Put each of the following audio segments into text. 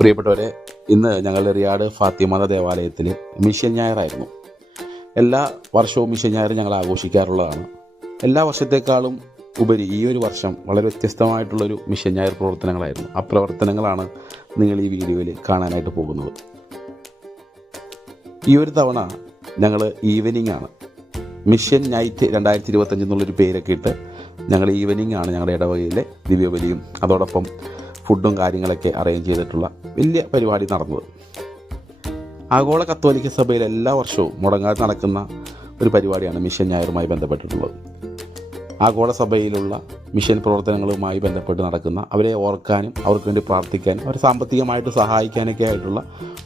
പ്രിയപ്പെട്ടവരെ, ഇന്ന് ഞങ്ങളുടെ റിയാഡ് ഫാത്തിമ ദേവാലയത്തിൽ മിഷൻ ഞായറായിരുന്നു. എല്ലാ വർഷവും മിഷൻ ഞായർ ഞങ്ങൾ ആഘോഷിക്കാറുള്ളതാണ്. എല്ലാ വർഷത്തേക്കാളും ഉപരി ഈ ഒരു വർഷം വളരെ വ്യത്യസ്തമായിട്ടുള്ളൊരു മിഷൻ ഞായർ പ്രവർത്തനങ്ങളായിരുന്നു. ആ പ്രവർത്തനങ്ങളാണ് നിങ്ങൾ ഈ വീഡിയോയിൽ കാണാനായിട്ട് പോകുന്നത്. ഈ ഒരു തവണ ഞങ്ങൾ ഈവനിങ് ആണ്, മിഷൻ നൈറ്റ് 2025 എന്നുള്ളൊരു പേരൊക്കെ ഇട്ട് ഞങ്ങൾ ഈവനിങ് ആണ് ഞങ്ങളുടെ ഇടവകയിലെ ദിവ്യബലിയും അതോടൊപ്പം ഫുഡും കാര്യങ്ങളൊക്കെ അറേഞ്ച് ചെയ്തിട്ടുള്ള വലിയ പരിപാടി നടന്നത്. ആഗോള കത്തോലിക്ക സഭയിൽ എല്ലാ വർഷവും മുടങ്ങാതെ നടക്കുന്ന ഒരു പരിപാടിയാണ് മിഷൻ ഞായറുമായി ബന്ധപ്പെട്ടിട്ടുള്ളത്. ആഗോള സഭയിലുള്ള മിഷൻ പ്രവർത്തനങ്ങളുമായി ബന്ധപ്പെട്ട് നടക്കുന്ന അവരെ ഓർക്കാനും അവർക്ക് വേണ്ടി പ്രാർത്ഥിക്കാനും അവരെ സാമ്പത്തികമായിട്ട് സഹായിക്കാനൊക്കെ ആയിട്ടുള്ള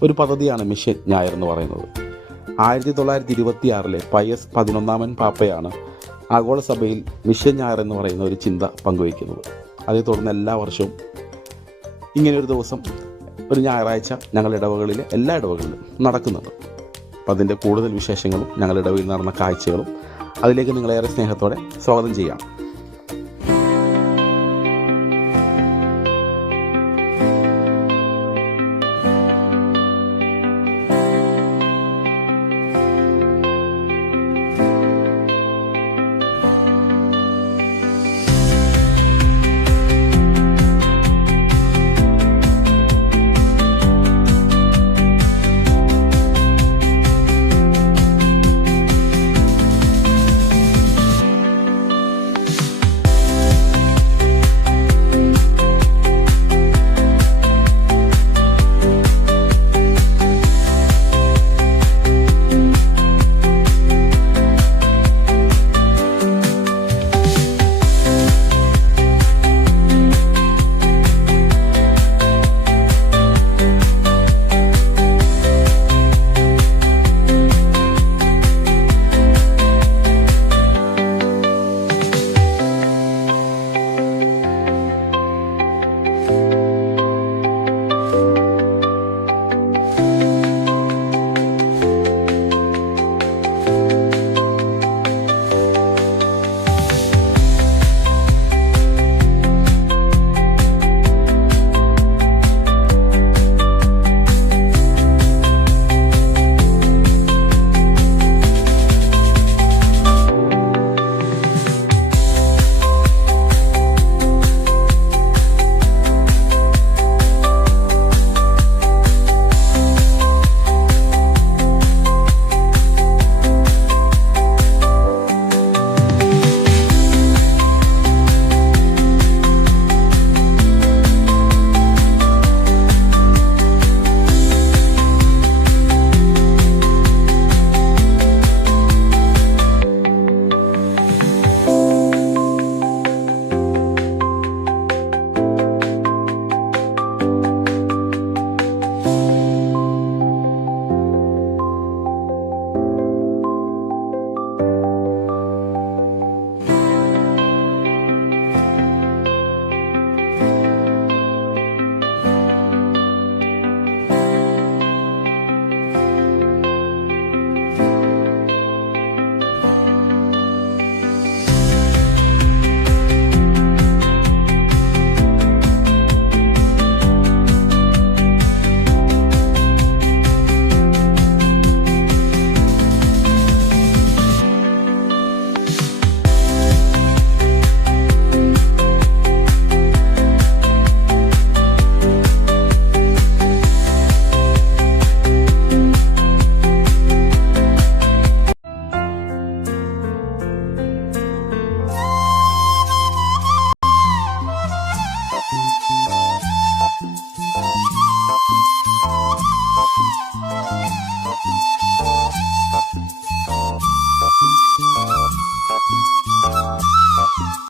ഒരു പദ്ധതിയാണ് മിഷൻ ഞായർ എന്ന് പറയുന്നത്. 1926 പയസ് 11 പാപ്പയാണ് ആഗോള സഭയിൽ മിഷൻ ഞായർ എന്ന് പറയുന്ന ഒരു ചിന്ത പങ്കുവയ്ക്കുന്നത്. അതേ തുടർന്ന് എല്ലാ വർഷവും ഇങ്ങനെയൊരു ദിവസം, ഒരു ഞായറാഴ്ച ഞങ്ങളുടെ ഇടവകളിലെ എല്ലാ ഇടവകളിലും നടക്കുന്നുണ്ട്. അപ്പോൾ അതിൻ്റെ കൂടുതൽ വിശേഷങ്ങളും ഞങ്ങളുടെ ഇടവയിൽ നടന്ന കാഴ്ചകളും അതിലേക്ക് നിങ്ങളേറെ സ്നേഹത്തോടെ സ്വാഗതം ചെയ്യാം.